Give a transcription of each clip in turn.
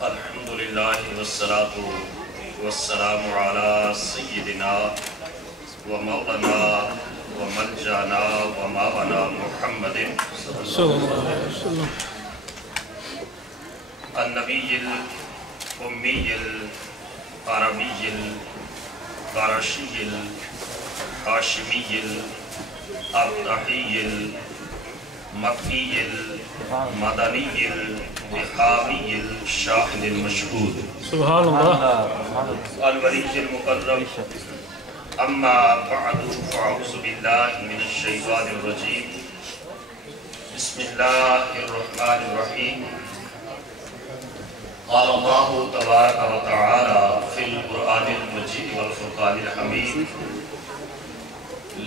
الحمدللہ والصلاة والسلام علی سیدنا و مولانا و ملجانا و ماونا محمد صلی اللہ علیہ وسلم النبی الامی العربی القرشی الہاشمی الابتحی مکی المدنی الوہابی الشاہد المشہود سبحان اللہ الولی المقرب اما بعد فاعوذ باللہ من الشیطان الرجیم بسم اللہ الرحمن الرحیم قال اللہ تبارک و تعالی فی القرآن المجید والفرقان الحمید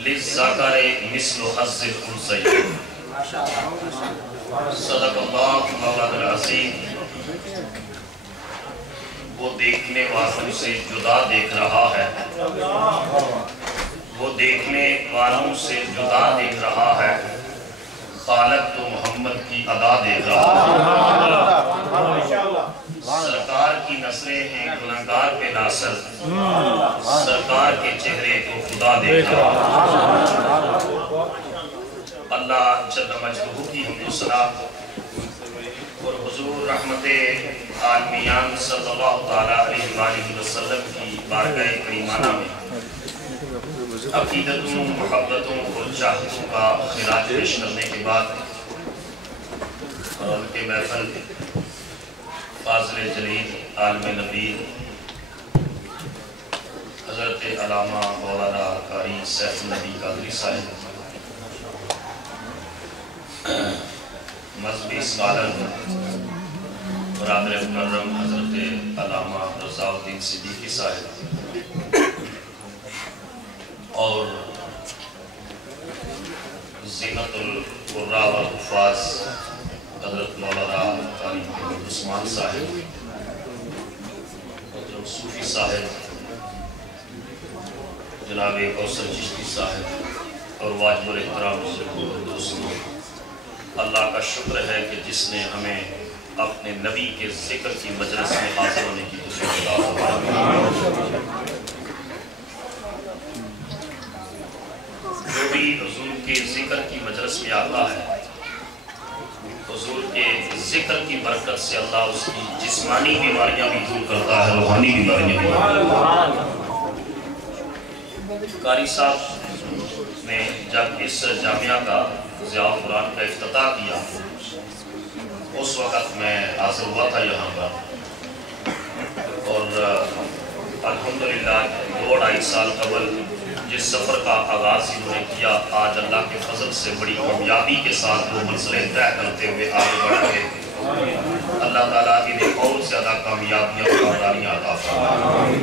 للذکر مثل حظ الانثیین صدق اللہ مولانا العظیم وہ دیکھنے والوں سے جدا دیکھ رہا ہے وہ دیکھنے والوں سے جدا دیکھ رہا ہے خالق تو محمد کی ادا دیکھ رہا ہے سرکار کی نظریں ہیں گناہگار پہ ناصر سرکار کے چہرے کو خدا دیکھ رہا ہے اللہ جل مجدہ کی حمد و ثنا اور حضور رحمت عالمیان صلی اللہ علیہ وآلہ وسلم کی بارگاہ کریمانہ میں عقیدتوں محبتوں اور چاہتوں کا خراج پیش کرنے کے بعد اور ان کے محفل فاضل جلیل عالم نبی حضرت علامہ مولانا قاری سیف النبی قادری صاحب مذہبی اسکالر برادر مکرم حضرت علامہ رضا الدین صدیقی صاحب اور زینت القراء والحفاظ حضرت مولانا قاری محمد عثمان صاحب حضرت صوفی صاحب جناب کوثر چشتی صاحب اور واجب الاحترام بزرگوں اور دوستوں اللہ کا شکر ہے کہ جس نے ہمیں اپنے نبی کے ذکر کی مجلس میں حاضر ہونے کی توفیق عطا فرمائی جو بھی حضور کے ذکر کی مجلس میں آتا ہے حضور کے ذکر کی برکت سے اللہ اس کی جسمانی بیماریاں بھی دور کرتا ہے روحانی بیماریاں بھی قاری صاحب نے جب اس جامعہ کا ضیاء القرآن کا افتتاح کیا اس وقت میں حاضر ہوا تھا یہاں پر اور الحمدللہ 2.5 سال قبل جس سفر کا آغاز انہوں نے کیا آج اللہ کے فضل سے بڑی کامیابی کے ساتھ وہ منزلیں طے کرتے ہوئے آگے بڑھ گئے اللہ تعالیٰ انہیں اور زیادہ کامیابیاں اور کامیابیاں عطا فرمائے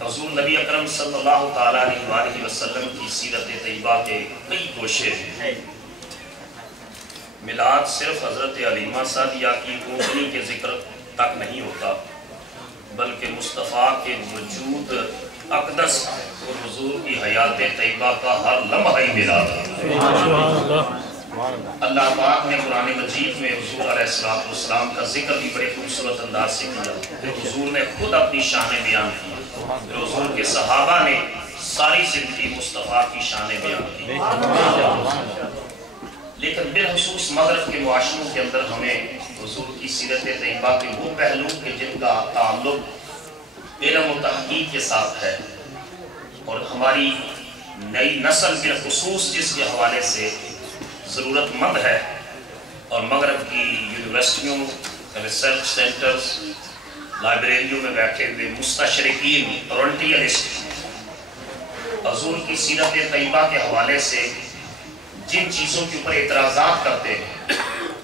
حضور نبی اکرم صلی اللہ علیہ وسلم کی سیرت طیبہ کے کئی گوشے ہیں میلاد صرف حضرت علیمہ سعدیہ کی کوکنی کے ذکر تک نہیں ہوتا بلکہ مصطفیٰ کے وجود اقدس اور حضور کی حیات طیبہ کا ہر لمحہ ہی میلاد ہے اللہ پاک نے قرآن مجید میں حضور علیہ السلام کا ذکر بھی بڑے خوبصورت انداز سے کیا پھر حضور نے خود اپنی شان بیان کی پھر حضور کے صحابہ نے ساری زندگی مصطفیٰ کی شان بیان کی لیکن بالخصوص مغرب کے معاشروں کے اندر ہمیں حضور کی سیرت طیبہ کے وہ پہلو کہ جن کا تعلق علم و تحقیق کے ساتھ ہے اور ہماری نئی نسل بالخصوص جس کے حوالے سے ضرورت مند ہے اور مغرب کی یونیورسٹیوں ریسرچ سینٹرز لائبریریوں میں بیٹھے ہوئے مستشرقین اورینٹیلسٹ حضور کی سیرت طیبہ کے حوالے سے جن چیزوں کے اوپر اعتراضات کرتے ہیں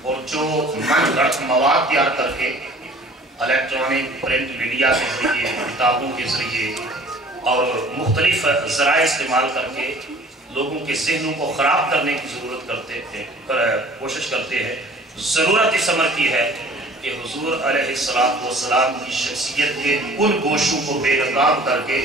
اور جو من گھڑت مواد تیار کر کے الیکٹرانک پرنٹ میڈیا کے ذریعے کتابوں کے ذریعے اور مختلف ذرائع استعمال کر کے لوگوں کے ذہنوں کو خراب کرنے کی کوشش کرتے ہیں ضرورت اس امر کی ہے کہ حضور علیہ السلام کی شخصیت کے ان گوشوں کو بے نقاب کر کے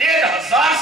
1500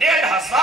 1500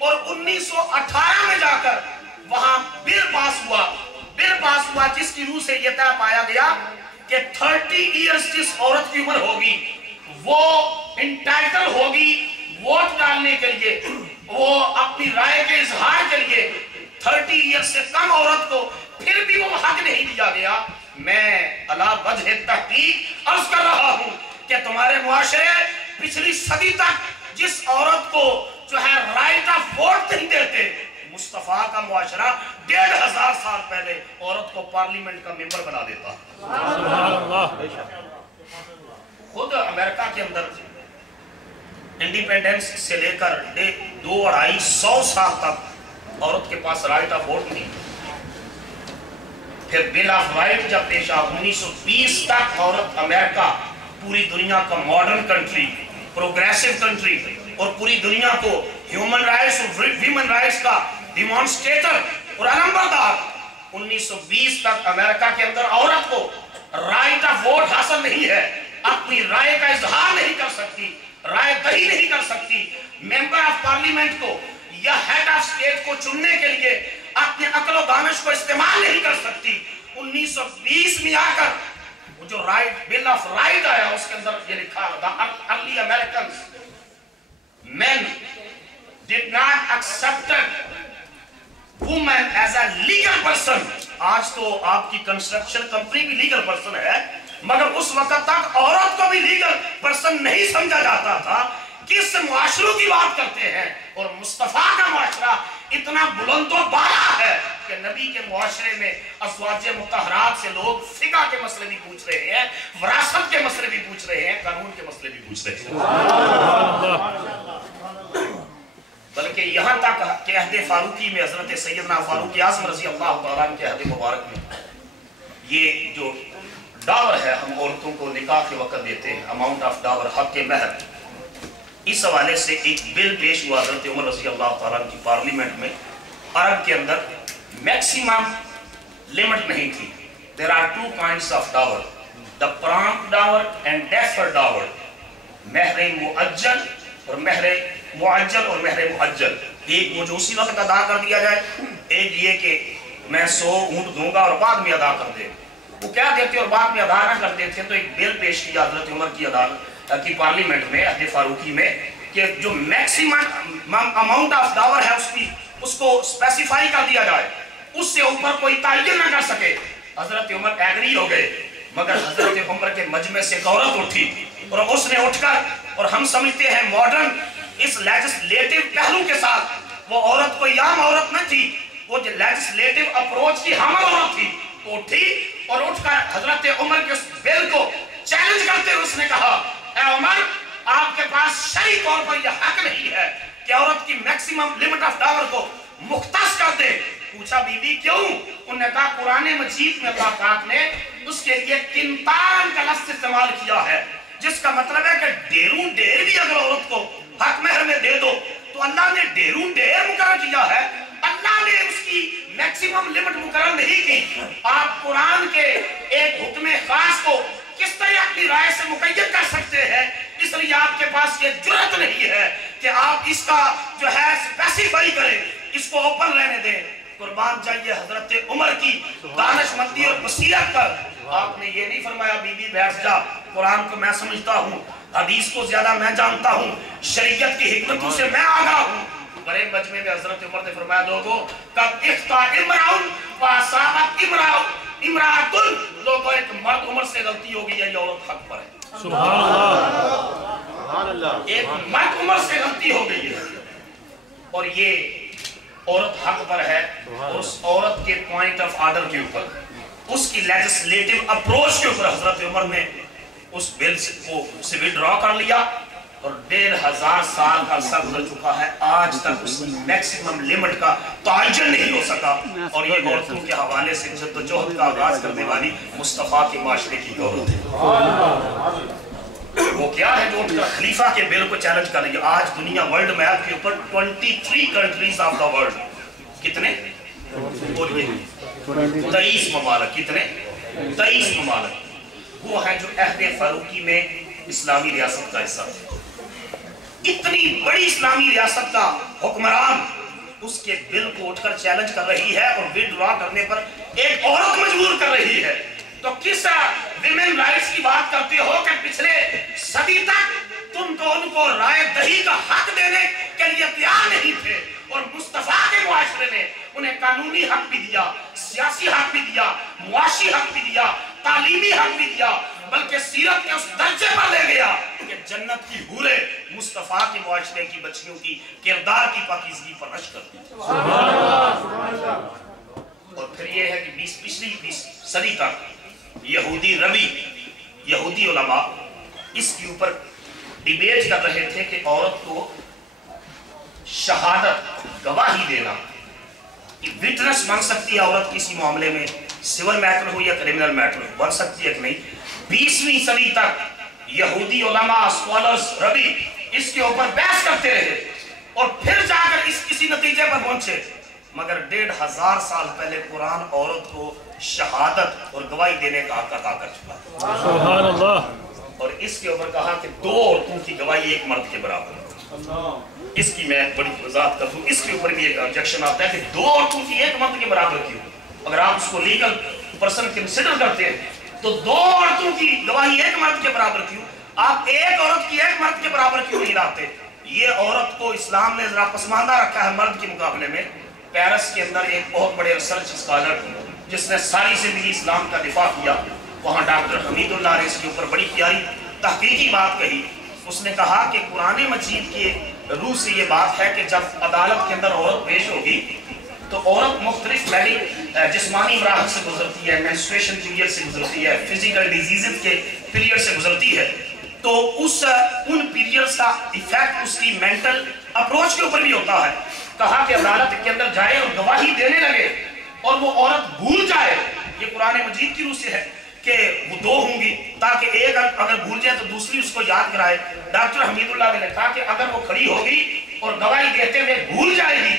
اور 1918 میں جا کر وہاں بل پاس ہوا جس کی روح سے یہ طے پایا گیا کہ 30 ایئرز جس عورت کی عمر ہوگی وہ انٹائٹل ہوگی ووٹ ڈالنے کے لیے، وہ اپنی رائے کے اظہار کے لیے 30 ایئر سے کم عورت کو پھر بھی وہ حق نہیں دیا گیا۔ میں علا وجہ تحقیق عرض کر رہا ہوں کہ تمہارے معاشرے پچھلی صدی تک جس عورت کو جو ہے رائٹ آف ووٹ نہیں دیتے، مصطفیٰ کا معاشرہ 1500 سال پہلے عورت کو پارلیمنٹ کا ممبر بنا دیتا۔ سبحان اللہ۔ خود امریکہ کے اندر انڈیپینڈنس سے لے کر 200-250 سال تک عورت کے پاس رائٹ آف ووٹ نہیں۔ پھر بل آف رائٹ جب پیش آیا 1920 تک عورت امریکہ پوری دنیا کا ماڈرن کنٹری، پروگریسو کنٹری اور پوری دنیا کو ہیومن رائٹس اور ویمن رائٹس کا ڈیمانسٹریٹر اور علمبردار، 1920 تک امریکہ کے اندر عورت کو رائٹ آف ووٹ حاصل نہیں ہے، اپنی رائے کا اظہار نہیں کر سکتی، رائے دہی نہیں کر سکتی، ممبر آف پارلیمنٹ کو یا ہیڈ آف سٹیٹ کو چننے کے لیے اپنے عقل و دانش کو استعمال نہیں کر سکتی۔ 1920 میں آ کر وہ جو بل آف رائٹ آیا اس کے اندر یہ لکھا early Americans men did not accept woman as a legal person۔ آج تو آپ کی کنسٹرکشن کمپنی بھی لیگل پرسن ہے، مگر اس وقت تک عورت کو بھی لیگل پرسن نہیں سمجھا جاتا تھا۔ کس معاشروں کی بات کرتے ہیں؟ اور مصطفیٰ کا معاشرہ اتنا بلند و بالا ہے کہ نبی کے معاشرے میں ازواج مطہرات سے لوگ فقہ کے مسئلے بھی پوچھ رہے ہیں، وراثت کے مسئلے بھی پوچھ رہے ہیں، قانون کے مسئلے بھی پوچھ رہے ہیں۔ بلکہ یہاں تک کہ عہد فاروقی میں حضرت سیدنا فاروق اعظم رضی اللہ تعالیٰ عنہ کے عہد مبارک میں یہ جو ڈاور ہے ہم عورتوں کو نکاح کے وقت دیتے ہیں، اماؤنٹ آف ڈاور، حق مہر، اس حوالے سے ایک بل پیش ہوا حضرت عمر رضی اللہ تعالیٰ عنہ کی پارلیمنٹ میں۔ عرب کے اندر میکسیمم لمٹ نہیں تھی۔ There are 2 kinds of dower, the prompt dower and deferred dower، مہر مؤجل اور مہر معجل اور مہر مؤجل۔ ایک وہ جو اسی وقت ادا کر دیا جائے، ایک یہ کہ میں 100 اونٹ دوں گا اور بعد میں ادا کر دے۔ وہ کیا دیتے اور بعد میں ادا نہ کرتے تھے، تو ایک بل پیش کیا حضرت عمر کی عدالت کی پارلیمنٹ میں عہد فاروقی میں کہ جو میکسیمم اماؤنٹ آف ڈاور ہے اس کو اسپیسیفائی کر دیا جائے، اس سے اوپر کوئی تعین نہ کر سکے۔ حضرت عمر ایگری ہو گئے، مگر حضرت عمر کے مجمع سے ایک عورت اٹھی اور اس نے اٹھ کر، اور ہم سمجھتے ہیں ماڈرن اس لیجسلیٹو پہلو کے ساتھ، وہ عورت کوئی عام عورت نہ تھی، وہ جو لیجسلیٹو اپروچ کی حامل عورت تھی، وہ اٹھی اور اٹھ کر حضرت عمر کے اس بل کو چیلنج کرتے ہوئے اس نے کہا، اے عمر، آپ کے پاس شرعی طور پر یہ حق نہیں ہے کہ عورت کی میکسیمم لمٹ آف ڈاور کو مختص کر دے۔ پوچھا بی بی کیوں؟ انہوں نے کہا قرآن مجید میں اللہ پاک نے اس کے لیے قنطارن کا لفظ استعمال کیا ہے، جس کا مطلب ہے کہ ڈیروں ڈیر بھی اگر عورت کو حق مہر میں دے دو تو اللہ نے ڈیروں ڈیر مقرر کیا ہے، اللہ نے اس کی میکسیمم لمٹ مقرر نہیں کی۔ آپ قرآن کے ایک حکم خاص کو کس طرح اپنی رائے سے مقید کر سکتے ہیں؟ اس لیے آپ کے پاس یہ جرات نہیں ہے کہ آپ اس کا جو ہے اسپیسیفائی کریں، اس کو اوپن رہنے دیں۔ قربان جائیے حضرت عمر کی دانش مندی اور بصیرت پر۔ آپ نے یہ نہیں فرمایا بی بی بیٹھ جا، قرآن کو میں سمجھتا ہوں، حدیث کو زیادہ میں جانتا ہوں، شریعت کی حکمتوں سے میں آگاہ ہوں۔ بڑے مجمع میں حضرت عمر نے فرمایا لوگوں قد اخطا امراؤن واصابت امراۃن، لوگوں ایک مرد عمر سے غلطی ہو گئی ہے، یہ عورت حق پر ہے۔ سبحان اللہ، ایک مرد عمر سے غلطی ہو گئی ہے اور یہ عورت حق پر ہے۔ اور اس عورت کے پوائنٹ آف آرڈر کے اوپر، اس کی لیجسلیٹو اپروچ کے اوپر حضرت عمر نے اس بل کو سے وڈرا کر لیا اور 1500 سال کا عرصہ گزر چکا ہے، آج تک اس کی میکسیمم لمٹ کا تعین نہیں ہو سکا۔ اور یہ عورتوں کے حوالے سے جدوجہد کا آغاز کرنے والی مصطفیٰ کے معاشرے کی عورت ہے۔ وہ کیا ہے جو خلیفہ کے بل کو چیلنج کر رہی ہے؟ آج دنیا ورلڈ میپ کے اوپر 23 کنٹریز آف دا ورلڈ، کتنے؟ 23 ممالک، کتنے؟ 23 ممالک، وہ ہیں جو عہد فاروقی میں اسلامی ریاست کا حصہ تھے۔ اتنی بڑی اسلامی ریاست کا حکمران اس کے بل کو اٹھ کر چیلنج کر رہی ہے اور وڈرا کرنے پر ایک عورت مجبور کر رہی ہے، تو کس ویمن رائٹس کی بات کرتے ہو کہ پچھلے صدی تک تم تو ان کو رائے دہی کا حق دینے کے لیے تیار نہیں تھے، اور مصطفیٰ کے معاشرے نے انہیں قانونی حق بھی دیا، سیاسی حق بھی دیا، معاشی حق بھی دیا، تعلیمی حق بھی دیا، بلکہ سیرت کے اس درجے پر لے گیا کہ جنت کی حوریں مصطفیٰ کے معاشرے کی بچیوں کی کردار کی پاکیزگی پر رشک کرتی ہیں۔ اور پھر یہ ہے کہ پچھلی 20 صدی تک یہودی ربی، یہودی علماء اس کے اوپر ڈیبیٹ کر رہے تھے کہ عورت کو شہادت، گواہی دینا، وٹنس بن سکتی ہے عورت کسی معاملے میں، سول میٹر ہو یا کریمنل میٹر بن سکتی ہے کہ نہیں۔ 20ویں صدی تک یہودی علماء، اسکالرز، ربی اس کے اوپر بحث کرتے رہے اور پھر جا کر اس کسی نتیجے پر پہنچے، مگر 1500 سال پہلے قرآن عورت کو شہادت اور گواہی دینے کا حق عطا کر چکا۔ سبحان اللہ۔ اور اس کے اوپر کہا کہ 2 عورتوں کی گواہی ایک مرد کے برابر ہے۔ اس کی میں بڑی وضاحت کر دوں، اس کے اوپر بھی ایک آبجیکشن آتا ہے کہ 2 عورتوں کی ایک مرد کے برابر کیوں؟ اگر آپ اس کو لیگل پرسن کنسیڈر کرتے ہیں تو 2 عورتوں کی گواہی ایک مرد کے برابر کیوں؟ آپ ایک عورت کی ایک مرد کے برابر کیوں نہیں لاتے؟ یہ عورت کو اسلام نے ذرا پسماندہ رکھا ہے مرد کے مقابلے میں۔ پیرس کے اندر ایک بہت بڑے ریسرچ اسکالر جس نے ساری زندگی اسلام کا دفاع کیا، وہاں ڈاکٹر حمید اللہ نے اس کے اوپر بڑی پیاری تحقیقی بات کہی۔ اس نے کہا کہ قرآن مجید کی روح سے یہ بات ہے کہ جب عدالت کے اندر عورت پیش ہوگی تو عورت مختلف جسمانی مراحل سے گزرتی ہے، مینسٹریشن پیریڈ سے گزرتی ہے، فزیکل ڈیزیزز کے پیریڈ سے گزرتی ہے، تو ان پیریڈز کا ایفیکٹ اس کی مینٹل اپروچ کے اوپر بھی ہوتا ہے۔ کہا کہ عدالت کے اندر جائے اور گواہی دینے لگے اور وہ عورت بھول جائے، یہ قرآن مجید کی روح سے ہے کہ وہ 2 ہوں گی تاکہ ایک اگر بھول جائے تو دوسری اس کو یاد کرائے۔ ڈاکٹر حمید اللہ نے کہا کہ اگر وہ کھڑی ہوگی اور گواہی دیتے ہوئے بھول جائے گی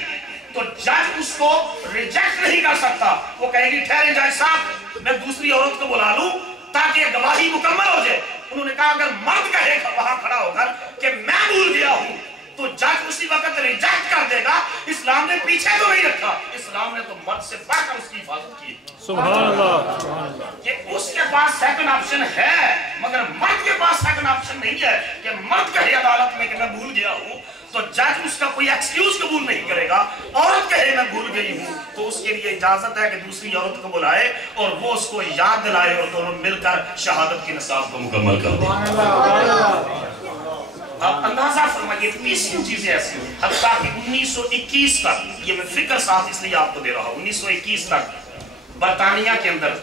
تو جج اس کو ریجیکٹ نہیں کر سکتا، وہ کہے گی ٹھہریں جج صاحب میں دوسری عورت کو بلا لوں تاکہ گواہی مکمل ہو جائے۔ انہوں نے کہا اگر مرد کہے وہاں کھڑا ہو کر کہ میں بھول گیا ہوں تو جج اسی وقت ریجیکٹ کر دے گا۔ اسلام نے پیچھے تو نہیں رکھا، اسلام نے تو مرد سے بڑھ کر اس کی حفاظت کی۔ سبحان اللہ۔ کہ اس کے پاس سیکنڈ آپشن ہے، مگر مرد کے پاس سیکنڈ آپشن نہیں ہے کہ مرد کہے عدالت میں کہ میں بھول گیا ہوں تو جج اس کا کوئی ایکسکیوز قبول نہیں کرے گا۔ عورت کہے میں بھول گئی ہوں تو اس کے لیے اجازت ہے کہ دوسری عورت کو بلائے اور وہ اس کو یاد دلائے اور دونوں مل کر شہادت کی نصاب کو مکمل کر دیں۔ آپ اندازہ فرمائیے 20 چیزیں ایسی ہیں، حتیٰ کہ 1921 تک، یہ میں فکر ساتھ اس لیے آپ کو دے رہا ہوں، 1921 تک برطانیہ کے اندر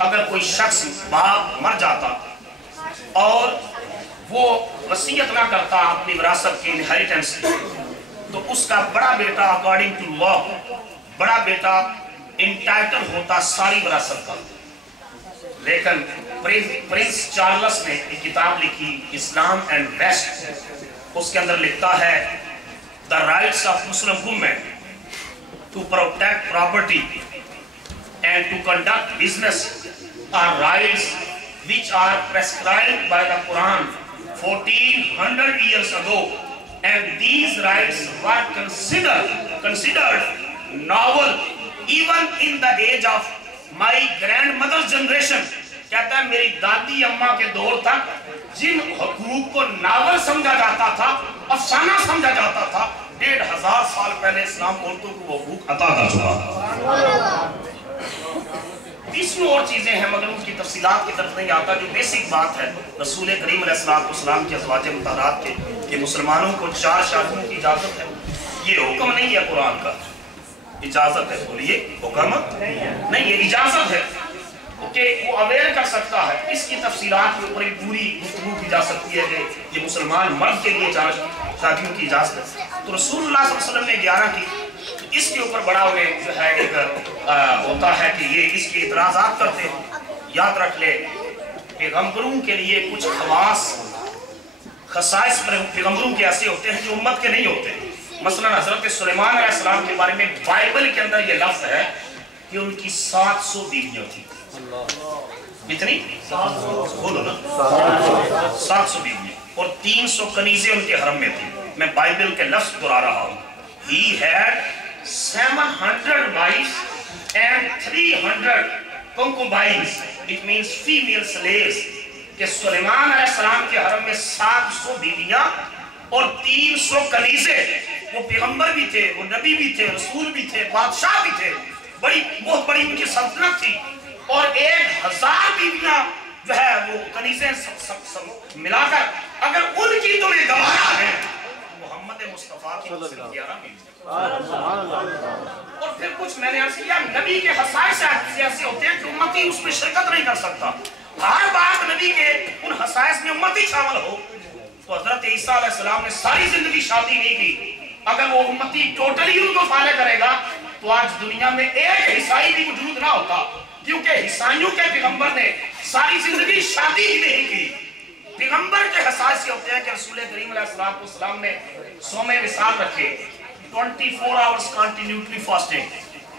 اگر کوئی شخص باپ مر جاتا اور وہ وصیت نہ کرتا اپنی وراثت کی انہیریٹنس کی تو اس کا بڑا بیٹا اکارڈنگ ٹو لا بڑا بیٹا انٹائٹل ہوتا ساری وراثت کا۔ لیکن پرنس چارلس نے ایک کتاب لکھی اسلام اینڈ ویسٹ، اس کے اندر لکھتا ہے the rights of Muslim women to protect property and to conduct business are rights which are prescribed by the Quran 1400 years ago, and these rights were considered novel even in the age of my grandmother's generation۔ کہتا ہے میری دادی اماں کے دور تک جن حقوق کو ناول سمجھا جاتا تھا، افسانہ سمجھا جاتا تھا، 1500 سال پہلے اسلام عورتوں کو وہ حقوق عطا کر چکا۔ 20 اور چیزیں ہیں مگر ان کی تفصیلات کی طرف نہیں آتا۔ جو بیسک بات ہے رسول کریم علیہ السلام کے ازواج مطہرات کے کہ مسلمانوں کو 4 شادیوں کی اجازت ہے، یہ حکم نہیں ہے قرآن کا، اجازت ہے۔ بولیے حکم نہیں، یہ اجازت ہے کہ وہ اویئر کر سکتا ہے۔ اس کی تفصیلات کے اوپر پوری گفتگو کی جا سکتی ہے کہ یہ مسلمان مرد کے لیے 4 شادیوں کی اجازت ہے۔ تو رسول اللہ صلی اللہ علیہ وسلم نے 11 کی، اس کے اوپر بڑا انہیں جو ہے ایک ہوتا ہے کہ یہ اس کے اعتراضات کرتے ہیں۔ یاد رکھ لے پیغمبروں کے لیے کچھ خصائص پیغمبروں کے ایسے ہوتے ہیں جو امت کے نہیں ہوتے۔ مثلا حضرت سلیمان علیہ السلام کے بارے میں بائبل کے اندر یہ لفظ ہے کہ ان کی 700 بیویاں تھیں۔ کتنی؟ بولو نا، 700 بیویاں۔ اور 300 کنیزیں ان کے حرم میں تھی. میں بائبل کے لفظ دہرا رہا ہوں. He had 700 wives and 300 concubines. It means female slaves. کہ سلیمان علیہ السلام کے حرم میں 700 بیویاں اور 300 کنیزیں. وہ پیغمبر بھی تھے, وہ نبی بھی تھے, رسول بھی تھے, بادشاہ بھی تھے. بہت بڑی ان کی سلطنت تھی. اور 1000 بیویاں جو ہے وہ کنیزیں سب ملا کر اگر ان کی تمہیں گواہ ہے محمد مصطفیٰ کی 11 اور پھر کچھ میں نے عرض کیا نبی کے خصائص ایسے ہوتے ہیں کہ امتی اس میں شرکت نہیں کر سکتا. ہر بات نبی کے ان خصائص میں امتی شامل ہو. تو حضرت عیسیٰ علیہ السلام نے ساری زندگی شادی نہیں کی. اگر وہ امتی ٹوٹلی ان کو فالو کرے گا تو آج دنیا میں ایک عیسائی بھی موجود نہ ہوتا, کیونکہ عیسائیوں کے پیغمبر نے ساری زندگی شادی ہی نہیں کی. پیغمبر کے خصائص یہ ہوتے ہیں کہ رسول کریم علیہ السلام نے صوم وصال رکھے, 24 hours continuously fasting,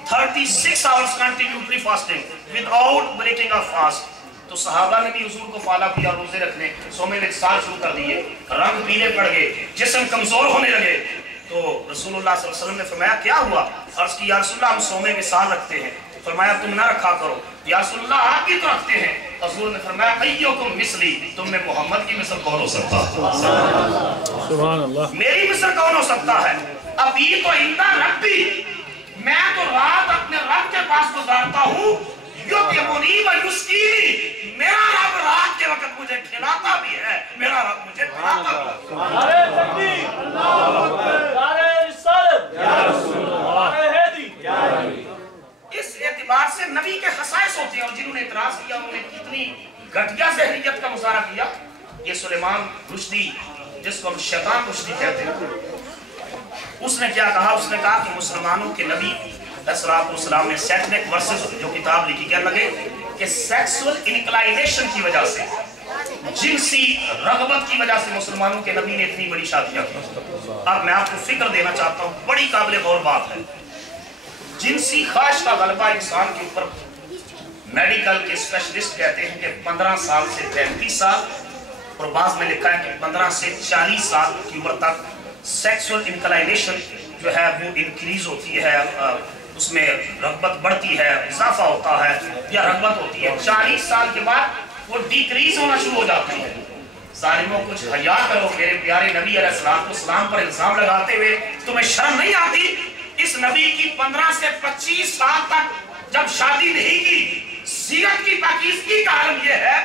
36 hours continuously fasting without breaking a fast. تو صحابہ نے بھی حضور کو فالو کیا, روزے رکھنے, صوم وصال شروع کر دیے. رنگ پیلے پڑ گئے, جسم کمزور ہونے لگے. تو رسول اللہ صلی اللہ علیہ وسلم نے فرمایا کیا ہوا؟ عرض کی یا رسول اللہ ہم صوم وصال رکھتے ہیں. فرمایا تم نہ رکھا کرو. یا رسول اللہ آپ بھی تو رکھتے ہیں. حضور نے فرمایا ایوکم مثلی, تم میں محمد کی مثل کون ہو سکتا ہے؟ سبحان اللہ. میری مثل کون ہو سکتا ہے؟ ابھی تو اندہ ربی, میں تو رات اپنے رب کے پاس گزارتا ہوں. یطعمنی و یسقینی, میرا رب رات کے وقت مجھے کھلاتا بھی ہے, میرا رب مجھے پلاتا بھی ہے. نعرہ تکبیر, اللہ اکبر, نعرہ رسالت, یا رسول اللہ, نعرہ حیدری, یا علی. اس اعتبار سے نبی کے خصائص ہوتے ہیں. اور جنہوں نے اعتراض کیا انہوں نے کتنی گھٹیا ذہنیت کا مظاہرہ کیا. یہ سلیمان رشدی, جس کو ہم شیطان رشدی کہتے ہیں, اس نے کیا کہا؟ اس نے کہا کہ مسلمانوں کے نبی علیہ السلام نے سیٹنک ورسز جو کتاب لکھی, کیا لگے کہ سیکسول انکلائنیشن کی وجہ سے, جنسی رغبت کی وجہ سے مسلمانوں کے نبی نے اتنی بڑی شادیاں کی. اب میں آپ کو فکر دینا چاہتا ہوں, بڑی قابل غور بات ہے. جنسی خواہش کا غلبہ انسان کے اوپر میڈیکل کے اسپیشلسٹ کہتے ہیں کہ 15 سال سے 35 سال, اور بعض میں لکھا ہے کہ 15 سے 40 سال کی عمر تک سیکسول انکلائنیشن جو ہے وہ انکریز ہوتی ہے, اس میں رغبت بڑھتی ہے, اضافہ ہوتا ہے یا رغبت ہوتی ہے. 40 سال کے بعد وہ ڈیکریز ہونا شروع ہو جاتی ہے. ظالموں کچھ حیا کرو, میرے پیارے نبی علیہ السلام پر الزام لگاتے ہوئے تمہیں شرم نہیں آتی؟ اس نبی کی 15 سے 25 سال تک جب شادی نہیں کی, سیرت کی پاکیزگی کا عالم یہ ہے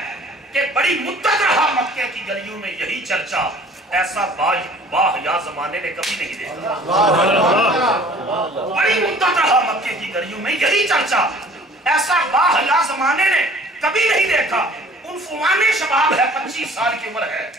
کہ بڑی مدت رہا مکے کی گلیوں میں یہی چرچا. ایسا باحیا زمانے نے کبھی نہیں دیکھا. بڑی مدت رہا مکے کی گلیوں میں یہی چرچا, ایسا باحیا زمانے نے کبھی نہیں دیکھا. عنفوان شباب ہے, 25 سال کی عمر ہے,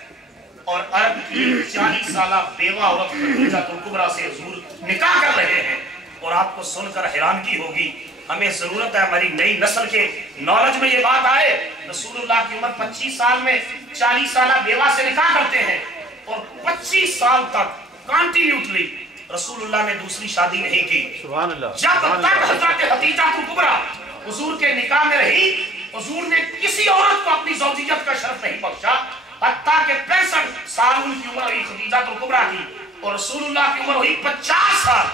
اور عرب کی 40 سالہ بیوہ عورت خدیجہ الکبریٰ سے حضور نکاح کر رہے ہیں. اور آپ کو سن کر حیرانگی ہوگی, ہمیں ضرورت ہے ہماری نئی نسل کے نالج میں یہ بات آئے. رسول اللہ کی عمر 25 سال میں 40 سالہ بیوہ سے نکاح کرتے ہیں, اور 25 سال تک کانٹینیوٹلی رسول اللہ نے دوسری شادی نہیں کی. جب تک حضرت خدیجہ الکبریٰ حضور کے نکاح میں رہی, حضور نے کسی عورت کو اپنی زوجیت کا شرف نہیں بخشا, حتیٰ کہ 65 سال ان کی عمر ہوئی خدیجہ الکبریٰ کی, اور رسول اللہ کی عمر ہوئی 50 سال.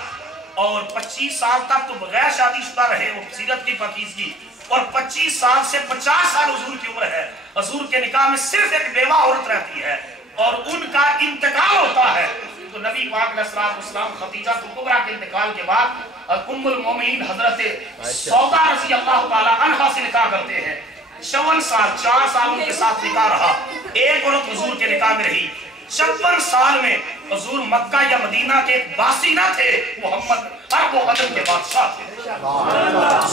اور 25 سال تک تو بغیر شادی شدہ رہے, وہ سیرت کی پاکیزگی. اور 25 سال سے 50 سال حضور کی عمر ہے. حضور کے نکاح میں صرف ایک بیوہ عورت رہتی ہے, اور ان کا انتقال ہوتا ہے. تو نبی پاک علیہ السلام خدیجہ الکبریٰ کے انتقال کے بعد ام المومنین حضرت سودا رضی اللہ تعالی عنہا سے نکاح کرتے ہیں. 54 سال 4 سال ان کے ساتھ نکاح رہا, ایک عورت حضور کے نکاح میں رہی. 56 سال میں حضور مکہ یا مدینہ کے باسی نہ تھے, محمد عرب و عجم کے بادشاہ تھے.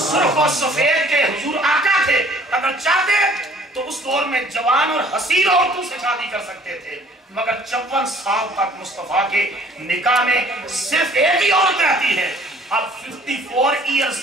سرخ و سفید کے حضور آقا تھے. اگر چاہتے تو اس دور میں جوان اور حسین عورتوں سے شادی کر سکتے تھے, مگر 56 سال تک مصطفیٰ کے نکاح میں صرف ایک ہی عورت رہتی ہے. اب 54 ایئرز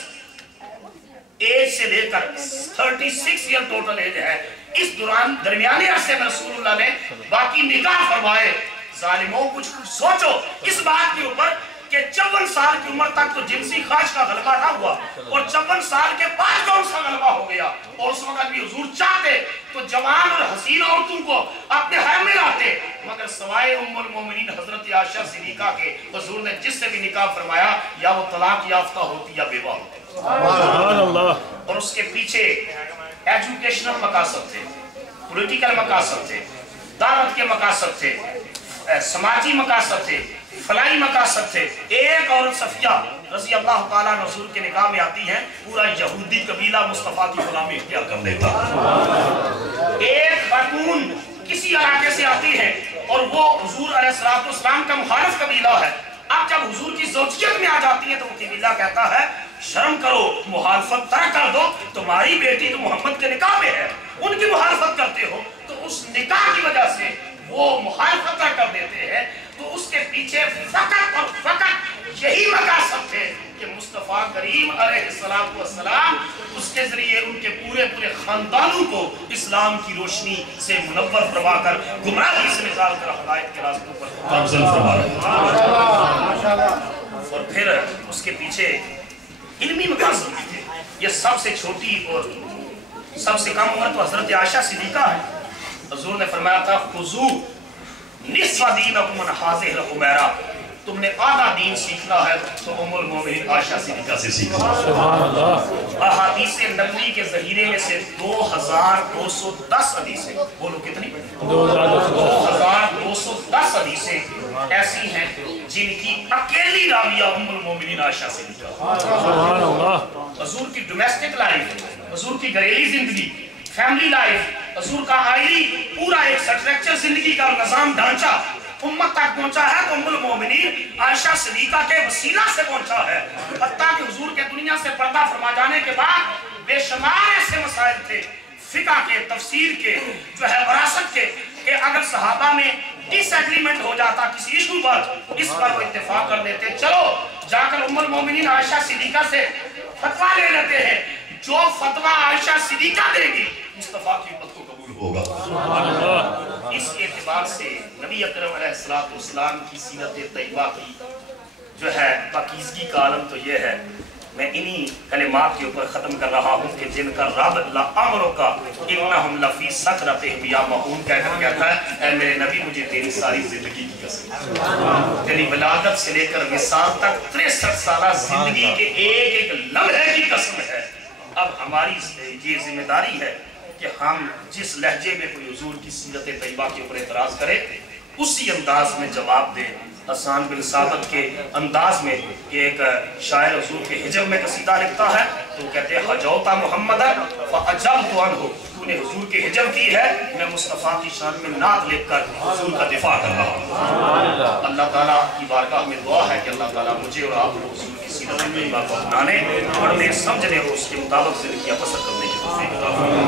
ایج سے لے کر 36 ایئر ٹوٹل ایج ہے. اس دوران درمیانے عرصے میں رسول اللہ نے باقی نکاح فرمائے. ظالموں کچھ سوچو اس بات کے اوپر کہ 54 سال کی عمر تک تو جنسی خواہش کا غلبہ نہ ہوا، اور 54 سال کے بعد کون سا غلبہ ہو گیا، اور اس وقت بھی حضور چاہتے تو جوان اور حسین عورتوں کو اپنے حرم میں لاتے، مگر سوائے ام المومنین حضرت عائشہ صدیقہ کے حضور نے جس سے بھی نکاح فرمایا یا وہ طلاق یافتہ ہوتی یا بیوہ ہوتی۔ سبحان اللہ۔ اور اس کے پیچھے ایجوکیشنل مقاصد تھے، پولیٹیکل مقاصد تھے، دعوت کے مقاصد تھے، سماجی مقاصد تھے، فلاحی مقاصد تھے۔ ایک عورت صفیہ رضی اللہ تعالیٰ حضور کے نکاح میں آتی ہیں، پورا یہودی قبیلہ مصطفیٰ کی غلامی اختیار کر دیتا۔ ایک خاتون کسی علاقے سے آتی ہے اور وہ حضور علیہ السلام کا مخالف قبیلہ ہے، اب جب حضور کی زوجیت میں آ جاتی ہے تو وہ قبیلہ کہتا ہے شرم کرو، مخالفت ترک کر دو، تمہاری بیٹی تو محمد کے نکاح میں ہے، ان کی مخالفت کرتے ہو، تو اس نکاح کی وجہ سے وہ مخالفت ترک کر دیتے ہیں۔ تو اس کے پیچھے فقط اور فقط یہی مقاصد تھے کہ مصطفیٰ کریم علیہ السلام اس کے ذریعے ان کے پورے خاندانوں کو اسلام کی روشنی سے منور فرما کر گمراہی سے نکال کر ہدایت کے راستوں پر گامزن فرما رہے۔ اور پھر اس کے پیچھے علمی مقاصد بھی تھے۔ یہ سب سے چھوٹی اور سب سے کم عمر تو حضرت عائشہ صدیقہ ہے۔ حضور نے فرمایا تھا خذوا نصف دینکم من ہذہ الحمیرہ، تم نے آدھا دین سیکھنا ہے تو ام المومنین عائشہ صدیقہ سے سیکھا۔ سبحان اللہ۔ احادیث نبوی کے ذخیرے میں سے 2210 حدیثیں، بولو کتنی؟ 2210 حدیثیں ایسی ہیں جن کی اکیلی راویہ ام المومنین عائشہ صدیقہ۔ سبحان اللہ۔ حضور کی ڈومیسٹک لائف، حضور کی گھریلو زندگی، فیملی لائف، حضور کا آئلی پورا ایک سٹرکچر زندگی کا نظام ڈھانچہ امت تک پہنچا ہے تو ام المومنین عائشہ صدیقہ کے وسیلہ سے پہنچا ہے۔ حتیٰ کہ حضور کے دنیا سے پردہ فرما جانے کے بعد بے شمار ایسے مسائل تھے فقہ کے، تفسیر کے، جو ہے وراثت کے، کہ اگر صحابہ میں ڈس ایگریمنٹ ہو جاتا کسی ایشو پر، اس پر وہ اتفاق کر دیتے، چلو جا کر ام المومنین عائشہ صدیقہ سے فتویٰ لے لیتے ہیں، جو فتویٰ عائشہ صدیقہ دے گی مصطفیٰ کی امت کو قبول ہوگا۔ سبحان اللہ۔ اس اعتبار سے نبی اکرم علیہ السلام کی سیرت طیبہ کی جو ہے پاکیزگی کا عالم تو یہ ہے، میں انہی کلمات کے اوپر ختم کر رہا ہوں کہ جن کا رب لَأَمْرُكَ إِنَّهُمْ لَفِي سَكْرَتِهِمْ يَعْمَهُونَ کہہ کر کہتا ہے اے میرے نبی مجھے تیری ساری زندگی کی قسم، تیری ولادت سے لے کر وصال تک 63 سالہ زندگی کے ایک لمحے کی قسم ہے۔ اب ہماری یہ ذمہ داری ہے کہ ہم جس لہجے میں کوئی حضور کی سیرت طیبہ کے اوپر اعتراض کرے اسی انداز میں جواب دے۔ حسان بن ثابت کے انداز میں کہ ایک شاعر حضور کے حجب میں قصیدہ لکھتا ہے تو کہتے ہیں حجوتا محمد فعجبت عنہ، تو نے حضور کے حجب کی ہے، میں مصطفیٰ کی شان میں نعت لکھ کر حضور کا دفاع کر رہا ہوں۔ اللہ تعالیٰ کی بارگاہ میں دعا ہے کہ اللہ تعالیٰ مجھے اور آپ کو حضور کی سیرت طیبہ کو اپنانے، پڑھنے، سمجھنے اور اس کے مطابق زندگیاں بسر کرنے کی توفیق عطا فرمائے۔